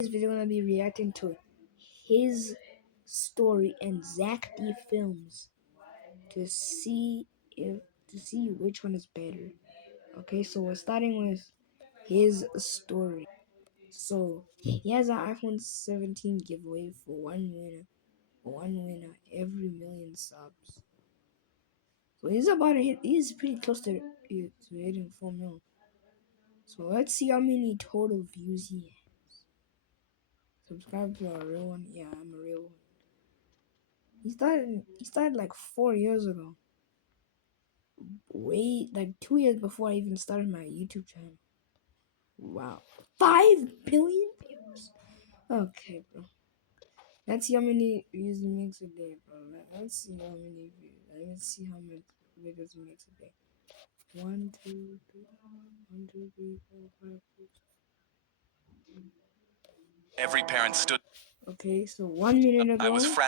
This video gonna be reacting to his story and zackdfilms to see if to see which one is better. Okay, so we're starting with his story. So he has an iPhone 17 giveaway for one winner every million subs. So he's about to hit. He's pretty close to hitting 4 mil. So let's see how many total views he has. Subscribe to a real one. Yeah, I'm a real one. He started like 4 years ago. Wait, like 2 years before I even started my YouTube channel. Wow. 5 billion views? Okay, bro. Let's see how many views he makes a day, bro. Let's see how many views. Let's see how many videos he makes a day. 1, 2, 3, 1, 2, 3, 4, 5, 6. Every parent stood. Okay, so 1 minute I ago, was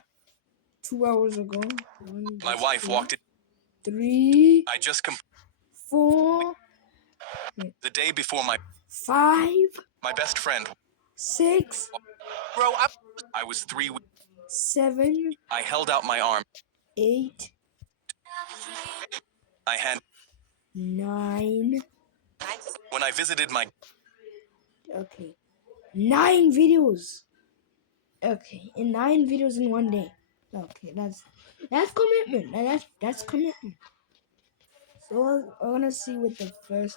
2 hours ago, one, My that's wife two, walked in. 3, I just 4, the day before 5, my best friend. 6, Bro, I was 3 weeks. 7, I held out my arm. 8, I had 9. when I visited my. Okay, 9 videos. Okay, in 9 videos in one day. Okay, that's commitment. That's commitment. So I wanna see what the first.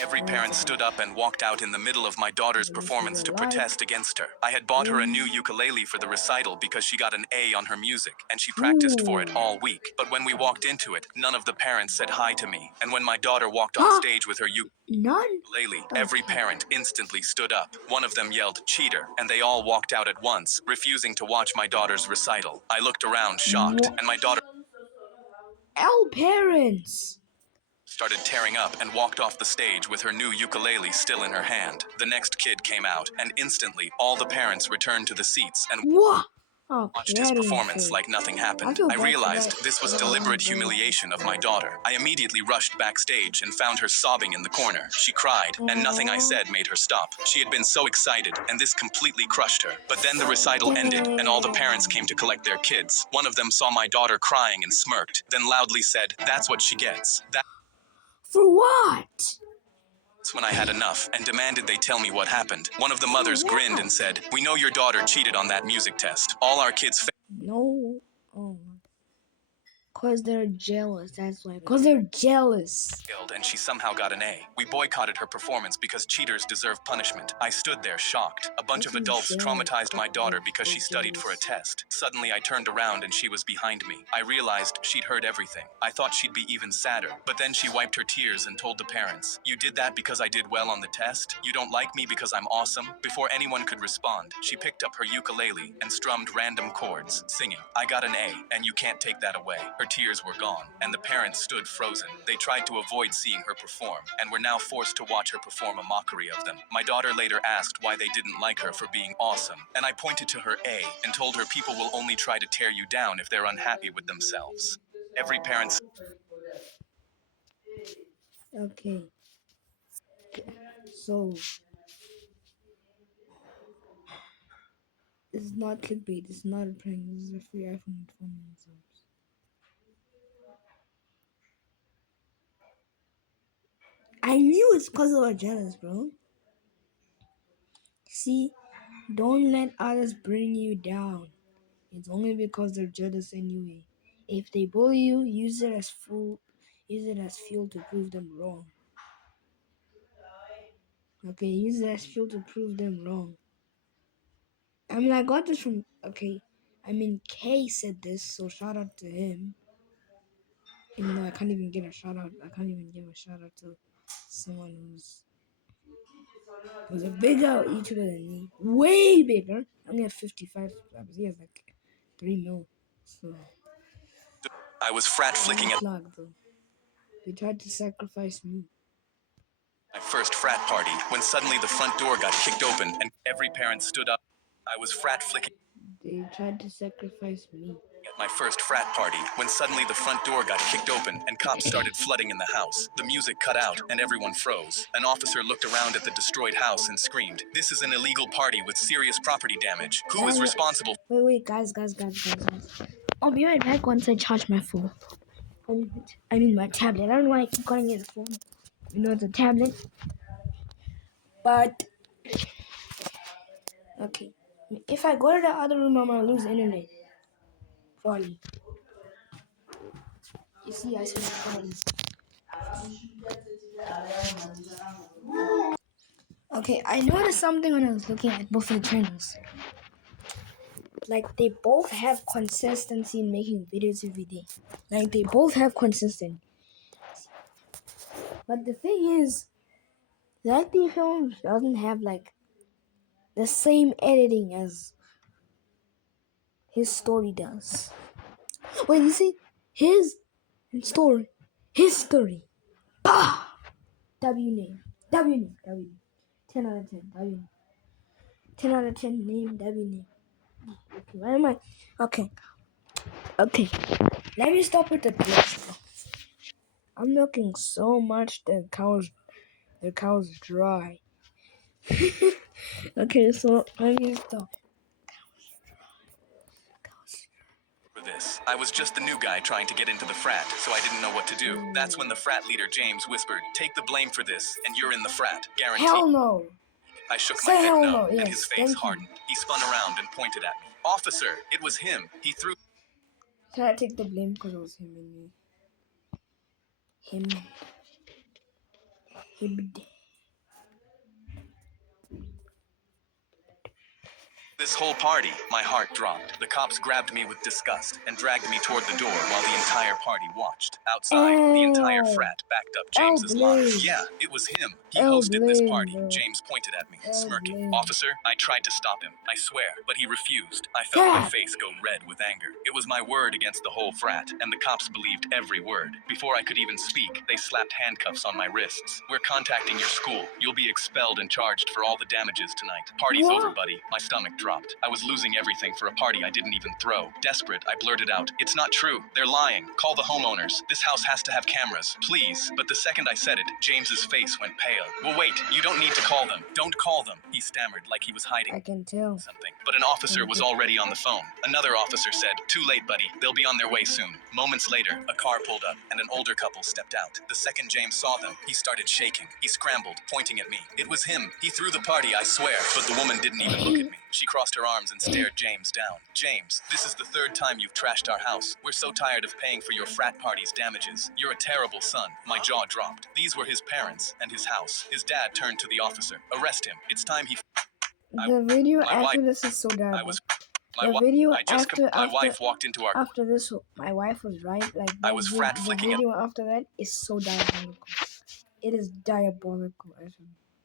Every parent stood up and walked out in the middle of my daughter's performance to protest against her. I had bought her a new ukulele for the recital because she got an A on her music, and she practiced for it all week. But when we walked into it, none of the parents said hi to me. And when my daughter walked on stage with her ukulele, every parent instantly stood up. One of them yelled, "Cheater," and they all walked out at once, refusing to watch my daughter's recital. I looked around shocked, and my daughter All parents. started tearing up and walked off the stage with her new ukulele still in her hand. The next kid came out, and instantly, all the parents returned to the seats and What? Okay, watched his performance like nothing happened. I realized this was deliberate humiliation of my daughter. I immediately rushed backstage and found her sobbing in the corner. She cried, and nothing I said made her stop. She had been so excited, and this completely crushed her. But then the recital ended, and all the parents came to collect their kids. One of them saw my daughter crying and smirked, then loudly said, "That's what she gets." For what? That's when I had enough and demanded they tell me what happened. One of the mothers grinned and said, "We know your daughter cheated on that music test. All our kids No. Oh. Cause they're jealous. That's why. Cause they're jealous. failed and she somehow got an A. We boycotted her performance because cheaters deserve punishment. I stood there shocked. A bunch of adults traumatized my daughter because she studied for a test. Suddenly I turned around and she was behind me. I realized she'd heard everything. I thought she'd be even sadder. But then she wiped her tears and told the parents, "You did that because I did well on the test? You don't like me because I'm awesome?" Before anyone could respond, she picked up her ukulele and strummed random chords, singing, "I got an A, and you can't take that away." Her tears were gone, and the parents stood frozen. They tried to avoid seeing her perform, and were now forced to watch her perform a mockery of them. My daughter later asked why they didn't like her for being awesome, and I pointed to her A and told her people will only try to tear you down if they're unhappy with themselves. Every parent. Okay. So this is not clickbait. This is not a prank. This is a free iPhone with 4 million subs. I knew it's because they were jealous, bro. See, don't let others bring you down. It's only because they're jealous anyway. If they bully you, use it as fuel to prove them wrong. Okay, use it as fuel to prove them wrong. I mean, I got this from, okay, I mean, Kay said this, so shout out to him. Even though I can't even get a shout out, I can't even give a shout out to someone who's a bigger YouTuber than me. Way bigger. I only have 55 subscribers. He has like 3 mil. So, I was frat flicking at plug though. They tried to sacrifice me. my first frat party when suddenly the front door got kicked open and every parent stood up. I was frat flicking They tried to sacrifice me. My first frat party, when suddenly the front door got kicked open and cops started flooding in the house. The music cut out and everyone froze. An officer looked around at the destroyed house and screamed, "This is an illegal party with serious property damage. Who is responsible?" Wait, guys. I'll be right back once I charge my phone. I mean my tablet. I don't know why I keep calling it a phone. You know, it's a tablet. But okay, if I go to the other room, I'm gonna lose internet. Probably. You see, I said probably. Okay, I noticed something when I was looking at both of the channels. Like, they both have consistency in making videos every day. Like, they both have consistency. But the thing is, zackdfilms doesn't have, like, the same editing as his story does. Wait, you see? His story. Bah! W name. 10 out of 10. W name. 10 out of 10 name. W name. Okay, why am I? Okay. Let me stop with the place. I'm milking so much the cow's dry. Okay, so let me stop. For this, I was just the new guy trying to get into the frat, so I didn't know what to do. That's when the frat leader James whispered, "Take the blame for this, and you're in the frat, guaranteed." Hell no. I shook Say my head hell no, no. and Yes, his face thank you. hardened. He spun around and pointed at me. "Officer, it was him. He threw..." Can I take the blame because it was him and me? Him. This whole party, my heart dropped. The cops grabbed me with disgust and dragged me toward the door while the entire party watched. Outside, the entire frat backed up James's line. Yeah, it was him. He hosted this party. Bro. James pointed at me, smirking. Blame. "Officer, I tried to stop him, I swear, but he refused. I felt my face go red with anger. It was my word against the whole frat, and the cops believed every word. Before I could even speak, they slapped handcuffs on my wrists. "We're contacting your school. You'll be expelled and charged for all the damages tonight." Party's over, buddy. My stomach dropped. I was losing everything for a party I didn't even throw. Desperate, I blurted out, "It's not true. They're lying. Call the homeowners. This house has to have cameras. Please." But the second I said it, James's face went pale. "Well, wait. You don't need to call them. Don't call them," he stammered like he was hiding I can tell. something. But an officer was already on the phone. Another officer said, "Too late, buddy. They'll be on their way soon." Moments later, a car pulled up and an older couple stepped out. The second James saw them, he started shaking. He scrambled, pointing at me. It was him. He threw the party, I swear. But the woman didn't even look at me. She crossed her arms and stared James down. "James, this is the third time you've trashed our house. We're so tired of paying for your frat party's damages. You're a terrible son." My jaw dropped. These were his parents and his house. His dad turned to the officer. "Arrest him. It's time he..." The video My after wife- this is so I terrible. was... The video My wife walked into our... after this, my wife was right. Like, I was frat the flicking at video after that is so diabolical. It is diabolical.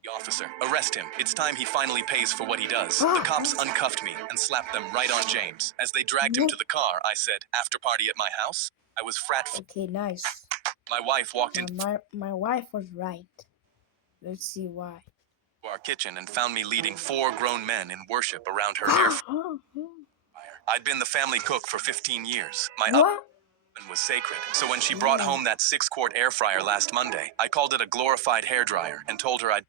the officer. "Arrest him. It's time he finally pays for what he does." The cops uncuffed me and slapped them right on James. As they dragged him to the car, I said, "After party at my house?" I was Okay, nice. My wife walked into My wife was right. Let's see why. our kitchen and found me leading 4 grown men in worship around her air fryer. I'd been the family cook for 15 years. My oven was sacred. So when she brought home that 6-quart air fryer last Monday, I called it a glorified hairdryer and told her I'd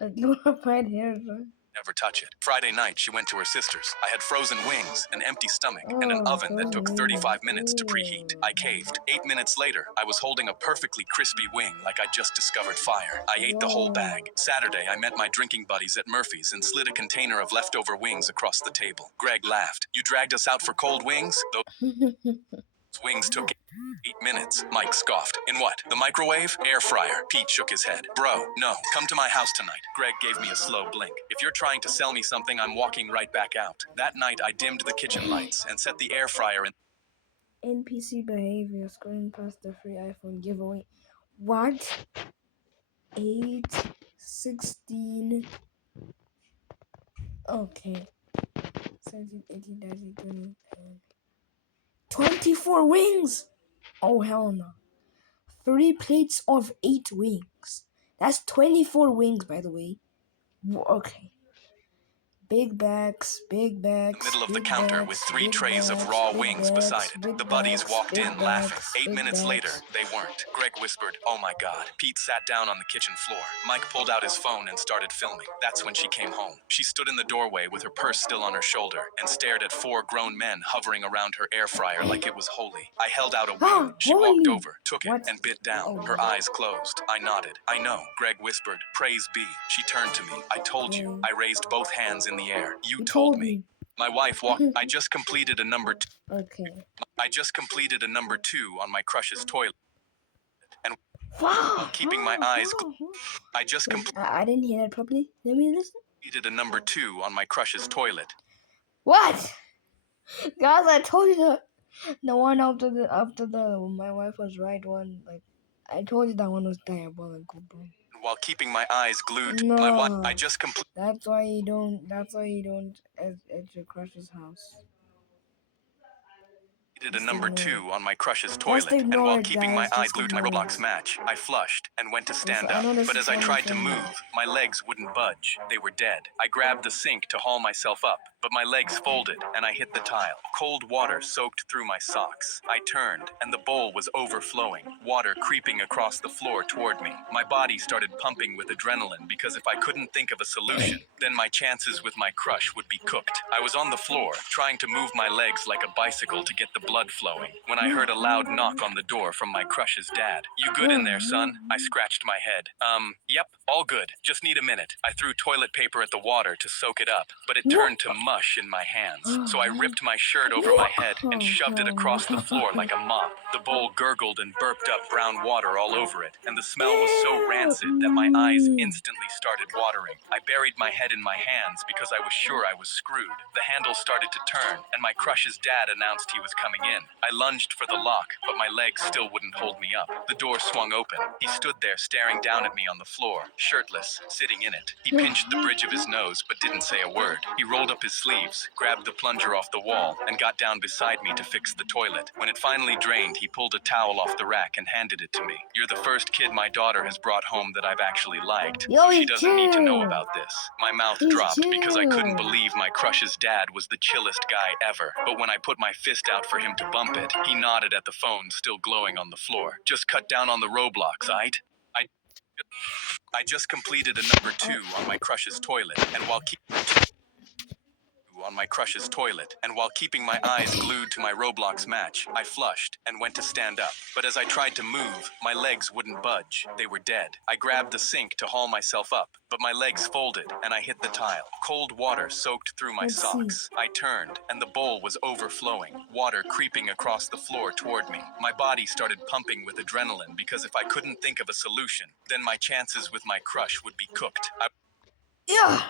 A glorified hairdryer. never touch it. Friday night, she went to her sister's. I had frozen wings, an empty stomach, and an oven that took 35 minutes to preheat. I caved. 8 minutes later, I was holding a perfectly crispy wing like I'd just discovered fire. I ate the whole bag. Saturday, I met my drinking buddies at Murphy's and slid a container of leftover wings across the table. Greg laughed. "You dragged us out for cold wings? Those wings took 8 minutes." Mike scoffed. "In what? The microwave? Air fryer." Pete shook his head. "Bro, no. Come to my house tonight." Greg gave me a slow blink. "If you're trying to sell me something, I'm walking right back out." That night, I dimmed the kitchen lights and set the air fryer in. NPC behavior, scrolling past the free iPhone giveaway. What? 8, 16. Okay. 17, 18, 19, 20, 24 wings! Oh, hell no. 3 plates of 8 wings. That's 24 wings, by the way. Okay. Big bags, big bags. In the middle of the big counter bags, with 3 big trays bags, of raw big wings bags, beside it. big The buddies bags, walked big in bags, laughing. 8 big minutes later, bags. they weren't. Greg whispered, "Oh my God." Pete sat down on the kitchen floor. Mike pulled out his phone and started filming. That's when she came home. She stood in the doorway with her purse still on her shoulder and stared at 4 grown men hovering around her air fryer like it was holy. I held out a wing. She walked Holy! over, took it, What? and bit down. Oh, Her eyes closed. I nodded. "I know." Greg whispered, "Praise be." She turned to me. "I told you." I raised both hands in the air. "You told me." My wife walked. I just completed a number 2. Okay. I just completed a number 2 on my crush's toilet, and while Wow. keeping my eyes I just I didn't hear that properly. Let me listen. completed a number 2 on my crush's toilet. What? Guys, I told you the one after the my wife was right one. Like, I told you that one was diabolical, bro. While keeping my eyes glued to my wife, No. I just completed That's why you don't. That's why you don't at your crush's house. a Just number ignore 2 it. on my crush's Just toilet, and ignore while it, keeping my guys. eyes Just glued to my ignore Roblox it. match, I flushed and went to stand I up. know this But is as I funny tried for to you. move, my legs wouldn't budge. They were dead. I grabbed the sink to haul myself up, but my legs folded and I hit the tile. Cold water soaked through my socks. I turned and the bowl was overflowing, water creeping across the floor toward me. My body started pumping with adrenaline because if I couldn't think of a solution, then my chances with my crush would be cooked. I was on the floor, trying to move my legs like a bicycle to get the blood flowing, when I heard a loud knock on the door from my crush's dad. "You good in there, son?" I scratched my head. Yep, all good. Just need a minute." I threw toilet paper at the water to soak it up, but it turned to mush in my hands. So I ripped my shirt over my head and shoved it across the floor like a mop. The bowl gurgled and burped up brown water all over it, and the smell was so rancid that my eyes instantly started watering. I buried my head in my hands because I was sure I was screwed. The handle started to turn, and my crush's dad announced he was coming in. I lunged for the lock, but my legs still wouldn't hold me up. The door swung open. He stood there staring down at me on the floor, shirtless, sitting in it. He pinched the bridge of his nose, but didn't say a word. He rolled up his sleeves, grabbed the plunger off the wall, and got down beside me to fix the toilet. When it finally drained, he pulled a towel off the rack and handed it to me. "You're the first kid my daughter has brought home that I've actually liked, so she doesn't need to know about this." My mouth dropped because I couldn't believe my crush's dad was the chillest guy ever. But when I put my fist out for him to bump it, he nodded at the phone still glowing on the floor. "Just cut down on the Roblox, aight?" I I just completed a number 2 on my crush's toilet, and while keeping my eyes glued to my Roblox match, I flushed and went to stand up. But as I tried to move, my legs wouldn't budge. They were dead. I grabbed the sink to haul myself up, but my legs folded and I hit the tile. Cold water soaked through my socks. I turned and the bowl was overflowing, water creeping across the floor toward me. My body started pumping with adrenaline because if I couldn't think of a solution, then my chances with my crush would be cooked. Yeah.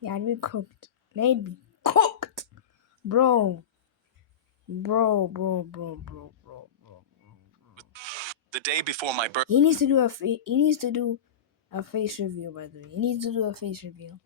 Yeah, I'd be cooked. They'd be cooked. Bro. Bro. The day before my birthday, He needs to do a face reveal, by the way. He needs to do a face reveal.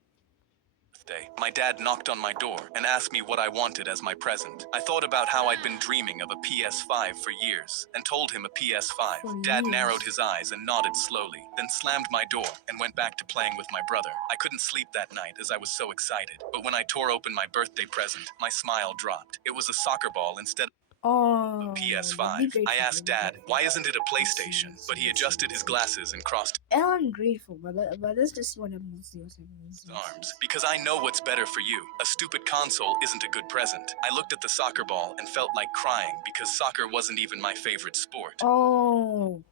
my dad knocked on my door and asked me what I wanted as my present. I thought about how I'd been dreaming of a PS5 for years and told him a PS5. Dad narrowed his eyes and nodded slowly, then slammed my door and went back to playing with my brother. I couldn't sleep that night as I was so excited, but when I tore open my birthday present, my smile dropped. It was a soccer ball instead of Oh, PS5. I asked Dad, "Why isn't it a PlayStation?" But he adjusted his glasses and crossed I'm grateful, but let's just see what happens. his arms. "Because I know what's better for you. A stupid console isn't a good present." I looked at the soccer ball and felt like crying because soccer wasn't even my favorite sport. Oh,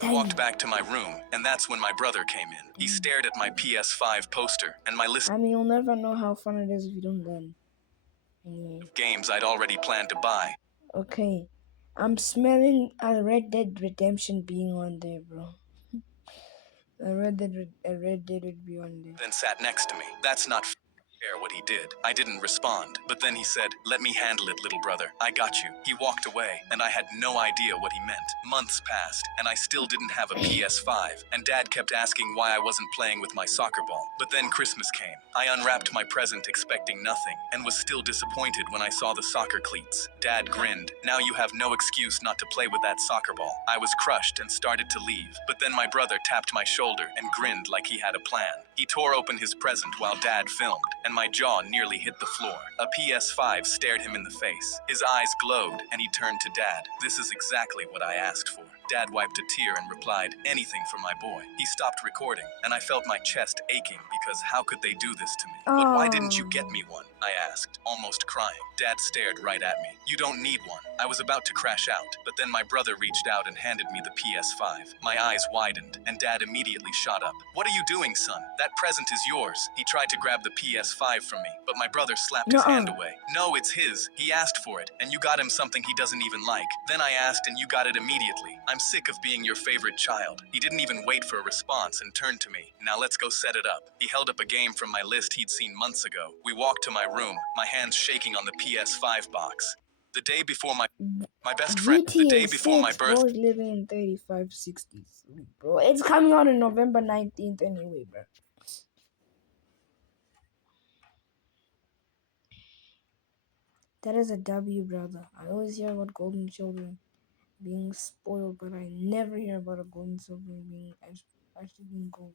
I walked back to my room, and that's when my brother came in. He stared at my PS5 poster and my list I mean, you'll never know how fun it is if you don't learn. Anyway. of games I'd already planned to buy. Okay. I'm smelling a Red Dead Redemption being on there, bro. A Red Dead would be on there. Then sat next to me. That's not fair what he did. I didn't respond, but then he said, "Let me handle it, little brother. I got you." He walked away, and I had no idea what he meant. Months passed, and I still didn't have a PS5, and Dad kept asking why I wasn't playing with my soccer ball. But then Christmas came. I unwrapped my present expecting nothing, and was still disappointed when I saw the soccer cleats. Dad grinned. "Now you have no excuse not to play with that soccer ball." I was crushed and started to leave, but then my brother tapped my shoulder and grinned like he had a plan. He tore open his present while Dad filmed, and my jaw nearly hit the floor. A PS5 stared him in the face. His eyes glowed, and he turned to Dad. "This is exactly what I asked for." Dad wiped a tear and replied, "Anything for my boy." He stopped recording, and I felt my chest aching because how could they do this to me? "But why didn't you get me one?" I asked, almost crying. Dad stared right at me. "You don't need one." I was about to crash out, but then my brother reached out and handed me the PS5. My eyes widened, and Dad immediately shot up. "What are you doing, son? That present is yours." He tried to grab the PS5 from me, but my brother slapped his hand away. "No, it's his. He asked for it, and you got him something he doesn't even like. Then I asked, and you got it immediately. I'm sick of being your favorite child." He didn't even wait for a response and turned to me. "Now let's go set it up." He held up a game from my list he'd seen months ago. We walked to my room, my hands shaking on the PS5 box. The day before my best friend, the day GTA before my 6, bro, birthday. is living in 3563, bro. It's coming out on November 19th anyway, bro. That is a W, brother. I always hear about golden children being spoiled, but I never hear about a golden children being actually being gold.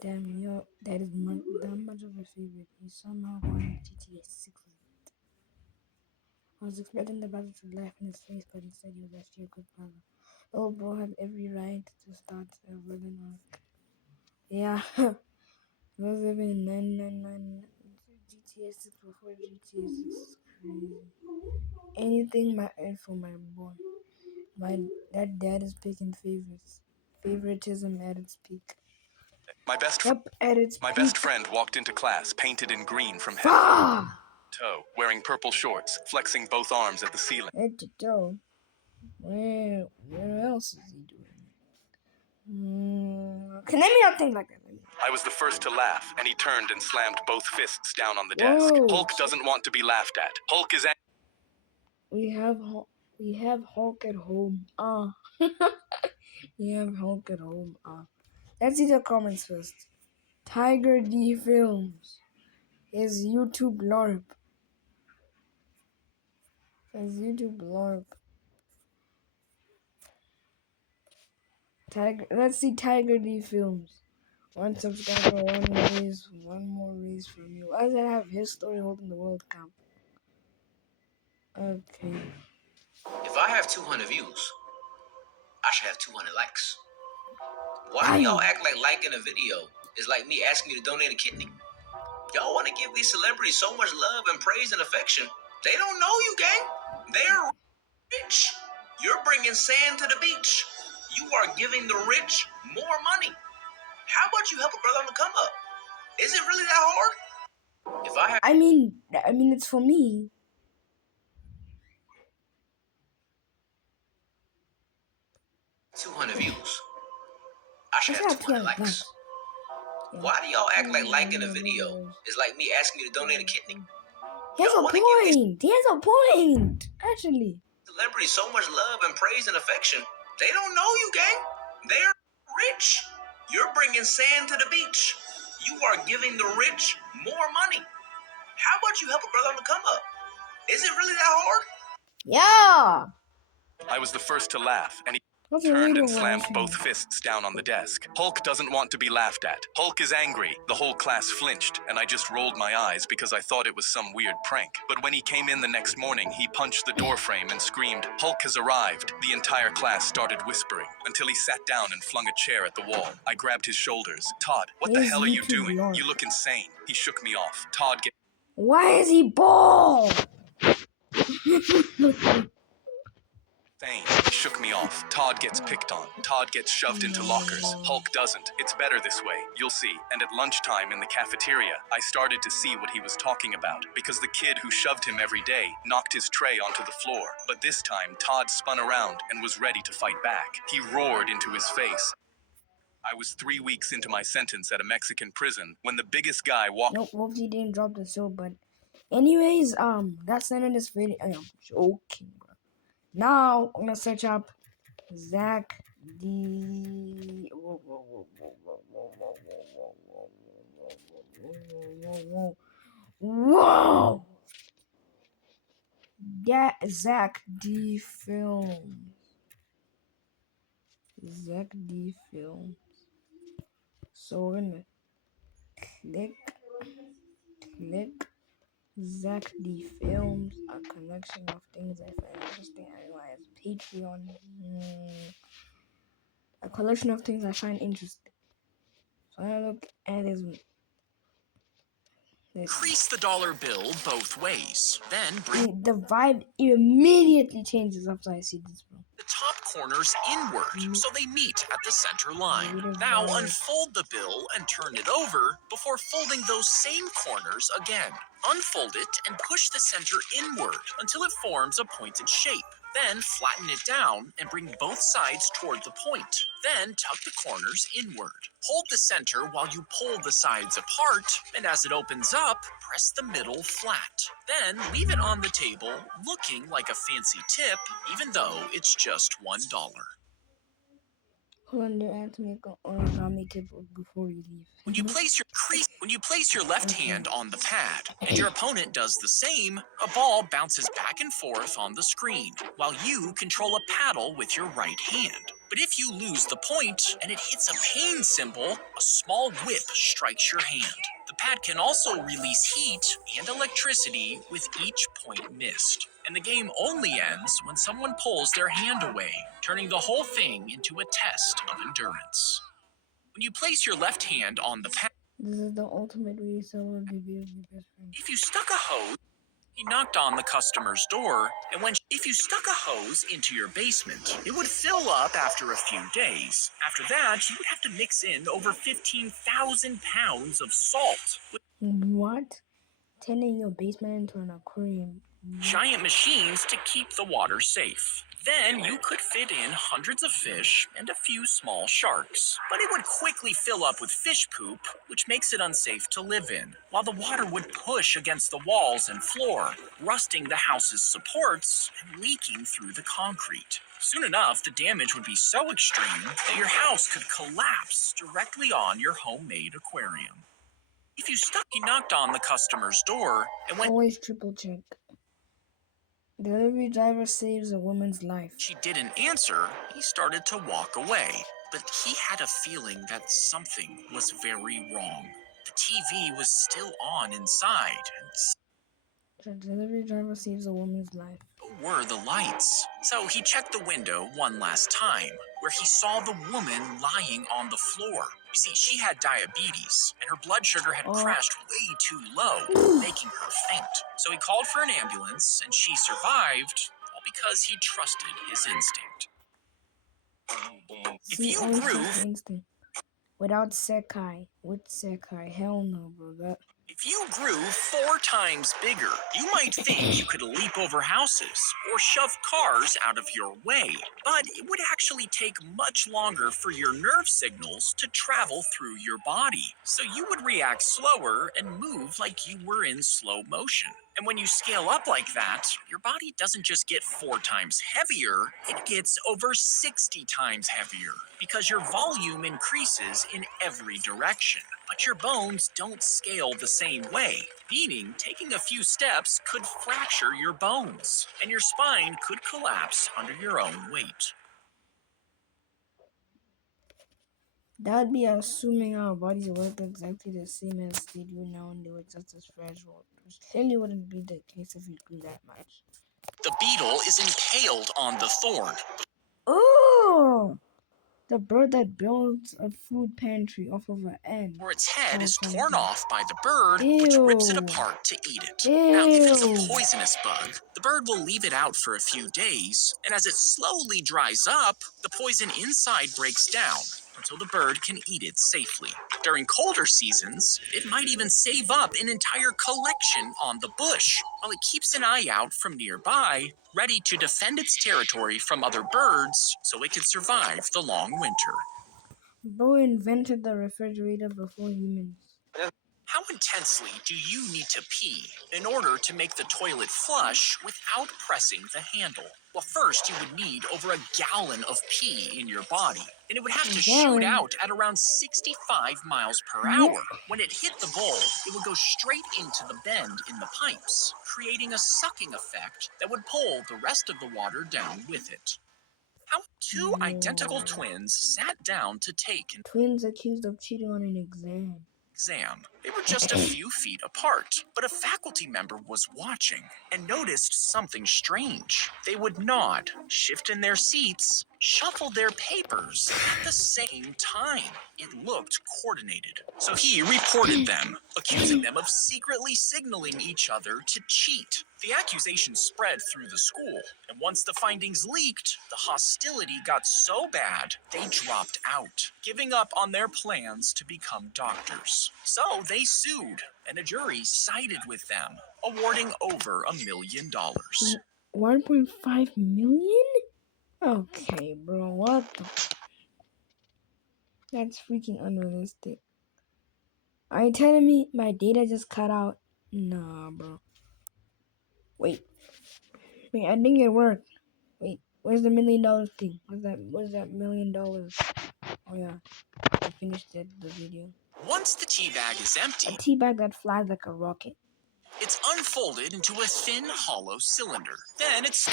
Damn, yo, that is that much of a favorite. He somehow won GTA 6. I was expecting the brother to laugh in his face, but instead he was actually a good brother. Oh, bro had every right to start a villain arc. Yeah, he was living in 999 GTA 6 before GTA 6 is crazy. Anything for my boy. That dad is picking favorites. Favoritism at its peak. My best Yep, at its My peak. best friend walked into class painted in green from head Fah! to toe, wearing purple shorts, flexing both arms at the ceiling. Head to toe. Where else is he doing? Okay, let me not think like that. I was the first to laugh, and he turned and slammed both fists down on the desk. Whoa! Hulk doesn't want to be laughed at. Hulk is We have Hulk at home. We have Hulk at home. Let's see the comments first. Tiger D Films. His YouTube LARP. His YouTube LARP. Let's see Tiger D Films. One subscriber, one more raise from you. Why does that have his story holding the world count? Okay. If I have 200 views, I should have 200 likes. Why do Bam! y'all act like liking a video is like me asking you to donate a kidney? Y'all want to give these celebrities so much love and praise and affection. They don't know you, gang. They're rich. You're bringing sand to the beach. You are giving the rich more money. How about you help a brother on the come up? Is it really that hard? If I have I mean, it's for me. 200 views, I I should should have have 200 200 likes. likes. Yeah. Why do y'all act like liking a video is like me asking you to donate a kidney? He has Y'all a want to give these point. He has a point. Actually. celebrities so much love and praise and affection. They don't know you, gang. They're rich. You're bringing sand to the beach. You are giving the rich more money. How about you help a brother on the come up? Is it really that hard? Yeah. I was the first to laugh, and he That's turned and relatable, slammed actually. both fists down on the desk. Hulk doesn't want to be laughed at. Hulk is angry. The whole class flinched, and I just rolled my eyes because I thought it was some weird prank. But when he came in the next morning, he punched the doorframe and screamed, "Hulk has arrived." The entire class started whispering until he sat down and flung a chair at the wall. I grabbed his shoulders. "Todd, what the His hell are you YouTube doing? vlog. You look insane." He shook me off. Todd, get Why is he bald? insane. He shook me off. Todd gets picked on. Todd gets shoved into lockers. Hulk doesn't. It's better this way. You'll see. And at lunchtime in the cafeteria, I started to see what he was talking about, because the kid who shoved him every day knocked his tray onto the floor. But this time, Todd spun around and was ready to fight back. He roared into his face. I was 3 weeks into my sentence at a Mexican prison when the biggest guy walked. Nope, Wolfie didn't drop the show, but anyways, that's the end of this video. I am joking, bro. Now I'm gonna search up Zach D. Whoa! Yeah, Zach D Film. zackdfilms. So we're gonna click zackdfilms, a collection of things I find interesting. I know I have Patreon. A collection of things I find interesting. So I'm gonna look at this. Crease the dollar bill both ways. Then bring The vibe immediately changes after I see this, bro. the top corners inward so they meet at the center line. Negative Now vibe. unfold the bill and turn it over before folding those same corners again. Unfold it and push the center inward until it forms a pointed shape. Then flatten it down and bring both sides toward the point. Then tuck the corners inward. Hold the center while you pull the sides apart, and as it opens up, press the middle flat. Then leave it on the table, looking like a fancy tip, even though it's just $1. Hold on, I have to make an origami tip before we leave. When you place your left hand on the pad and your opponent does the same, a ball bounces back and forth on the screen while you control a paddle with your right hand. But if you lose the point and it hits a pain symbol, a small whip strikes your hand. The pad can also release heat and electricity with each point missed. And the game only ends when someone pulls their hand away, turning the whole thing into a test of endurance. When you place your left hand on the pad, This is the ultimate reseller review of your best friend. if you stuck a hose, he knocked on the customer's door, and if you stuck a hose into your basement, it would fill up after a few days. After that, you would have to mix in over 15,000 pounds of salt with What? Turning your basement into an aquarium. giant machines to keep the water safe. Then you could fit in hundreds of fish and a few small sharks. But it would quickly fill up with fish poop, which makes it unsafe to live in, while the water would push against the walls and floor, rusting the house's supports and leaking through the concrete. Soon enough, the damage would be so extreme that your house could collapse directly on your homemade aquarium. He knocked on the customer's door, and when Always triple check. Delivery driver saves a woman's life. she didn't answer, he started to walk away. But he had a feeling that something was very wrong. The TV was still on inside, and The delivery driver saves a woman's life. so were the lights. So he checked the window one last time, where he saw the woman lying on the floor. You see, she had diabetes, and her blood sugar had crashed way too low, making her faint. So he called for an ambulance, and she survived, all because he trusted his instinct. If you grew instinct. Without Sekai. With Sekai. Hell no, bro. If you grew 4 times bigger, you might think you could leap over houses or shove cars out of your way. But it would actually take much longer for your nerve signals to travel through your body. So you would react slower and move like you were in slow motion. And when you scale up like that, your body doesn't just get 4 times heavier, it gets over 60 times heavier because your volume increases in every direction. But your bones don't scale the same way, meaning taking a few steps could fracture your bones, and your spine could collapse under your own weight. That would be assuming our bodies work exactly the same as they do now and they were just as fragile. Which clearly wouldn't be the case if you grew that much. The beetle is impaled on the thorn. Oh! The bird that builds a food pantry off of an egg. Where its head is torn off by the bird, Ew. which rips it apart to eat it. Ew. Now, if it's a poisonous bug, the bird will leave it out for a few days, and as it slowly dries up, the poison inside breaks down until the bird can eat it safely. During colder seasons, it might even save up an entire collection on the bush, while it keeps an eye out from nearby, ready to defend its territory from other birds so it can survive the long winter. Bro invented the refrigerator before humans. How intensely do you need to pee in order to make the toilet flush without pressing the handle? Well, first you would need over a gallon of pee in your body, and it would have to shoot out at around 65 miles per hour. When it hit the bowl, it would go straight into the bend in the pipes, creating a sucking effect that would pull the rest of the water down with it. How two identical twins sat down to take an Twins accused of cheating on an exam. exam. They were just a few feet apart, but a faculty member was watching and noticed something strange. They would nod, shift in their seats, shuffle their papers at the same time. It looked coordinated. So he reported them, accusing them of secretly signaling each other to cheat. The accusation spread through the school, and once the findings leaked, the hostility got so bad they dropped out, giving up on their plans to become doctors. So they sued, and a jury sided with them, awarding over $1 million. 1.5 million? Okay, bro, what the? That's freaking unrealistic. Are you telling me my data just cut out? Nah, bro. Wait, I think it worked. Wait, where's the $1 million thing? Where's that $1 million? Oh yeah, I finished the video. Once the tea bag is A empty, tea bag that flies like a rocket. it's unfolded into a thin, hollow cylinder. Then it's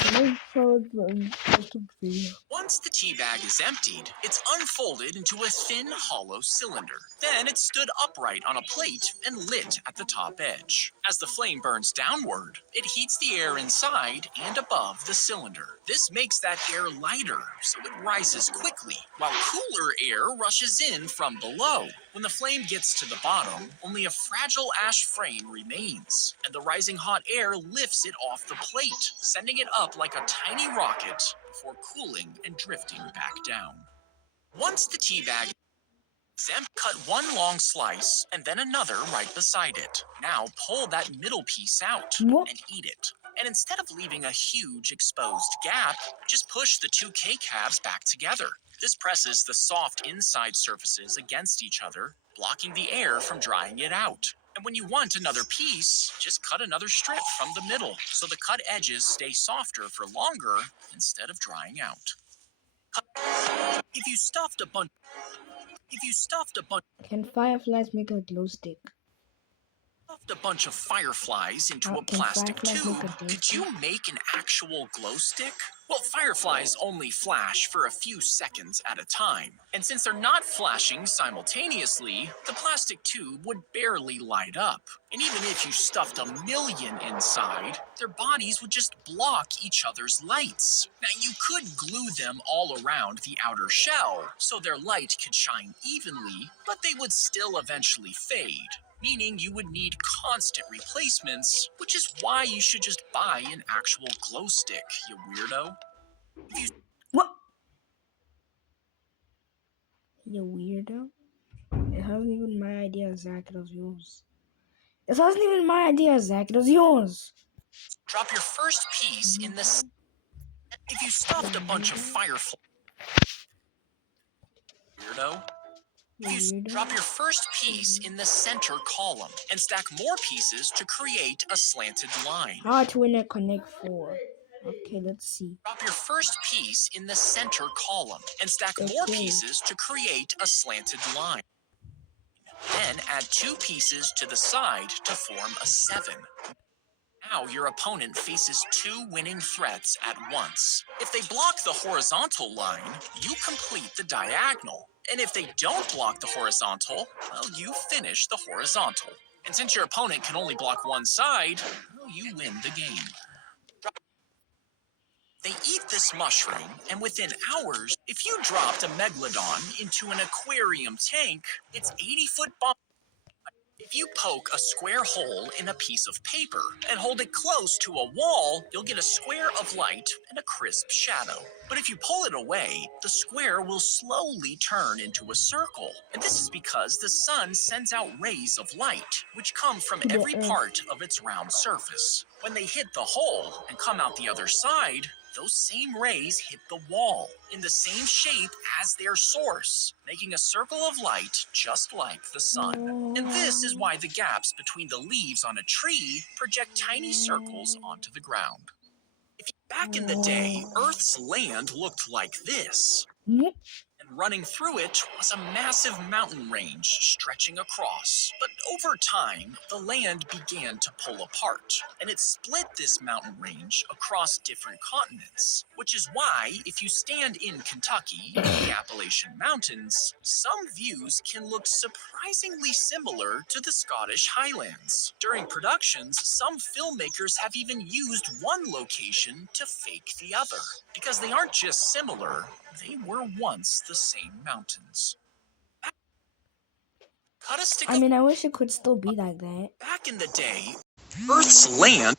Once the tea bag is emptied, it's unfolded into a thin, hollow cylinder. Then it's stood upright on a plate and lit at the top edge. As the flame burns downward, it heats the air inside and above the cylinder. This makes that air lighter, so it rises quickly, while cooler air rushes in from below. When the flame gets to the bottom, only a fragile ash frame remains, and the rising hot air lifts it off the plate, sending it up like a tiny rocket before cooling and drifting back down. Once the tea bag is empty, cut one long slice and then another right beside it. Now pull that middle piece out What? and eat it. And instead of leaving a huge exposed gap, just push the two cake halves back together. This presses the soft inside surfaces against each other, blocking the air from drying it out. And when you want another piece, just cut another strip from the middle, so the cut edges stay softer for longer instead of drying out. If you stuffed a bunch Can fireflies make a glow stick? stuffed a bunch of fireflies into a Can plastic fireflies make tube, a glow could stick? you make an actual glow stick? Well, fireflies only flash for a few seconds at a time. And since they're not flashing simultaneously, the plastic tube would barely light up. And even if you stuffed 1 million inside, their bodies would just block each other's lights. Now, you could glue them all around the outer shell so their light could shine evenly, but they would still eventually fade, meaning you would need constant replacements, which is why you should just buy an actual glow stick, you weirdo. What? You weirdo. It wasn't even my idea, Zach. It was yours. It wasn't even my idea, Zach. It was yours. Drop your first piece in the... If you stuffed a bunch of fireflies... Weirdo. Drop your first piece in the center column and stack more pieces to create a slanted line. How to win a Connect 4. Okay, let's see. Drop your first piece in the center column and stack more pieces to create a slanted line. Then add 2 pieces to the side to form a 7. Now your opponent faces 2 winning threats at once. If they block the horizontal line, you complete the diagonal. And if they don't block the horizontal, well, you finish the horizontal. And since your opponent can only block one side, well, you win the game. They eat this mushroom, and within hours, if you dropped a megalodon into an aquarium tank, its 80-foot body. If you poke a square hole in a piece of paper and hold it close to a wall, you'll get a square of light and a crisp shadow. But if you pull it away, the square will slowly turn into a circle. And this is because the sun sends out rays of light, which come from every part of its round surface. When they hit the hole and come out the other side, those same rays hit the wall in the same shape as their source, making a circle of light just like the sun. And this is why the gaps between the leaves on a tree project tiny circles onto the ground. Back in the day, Earth's land looked like this. and running through it was a massive mountain range stretching across. But over time, the land began to pull apart, and it split this mountain range across different continents, which is why, if you stand in Kentucky, in the Appalachian Mountains, some views can look surprisingly similar to the Scottish Highlands. During productions, some filmmakers have even used one location to fake the other, because they aren't just similar, they were once the same mountains. Cut a stick I of mean, I wish it could still be like that. back in the day, Earth's land.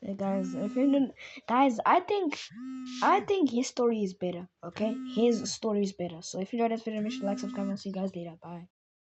Hey guys, if you didn't, guys, I think his story is better. Okay, his story is better. So if you enjoyed this video, make sure to like, subscribe, and see you guys later. Bye.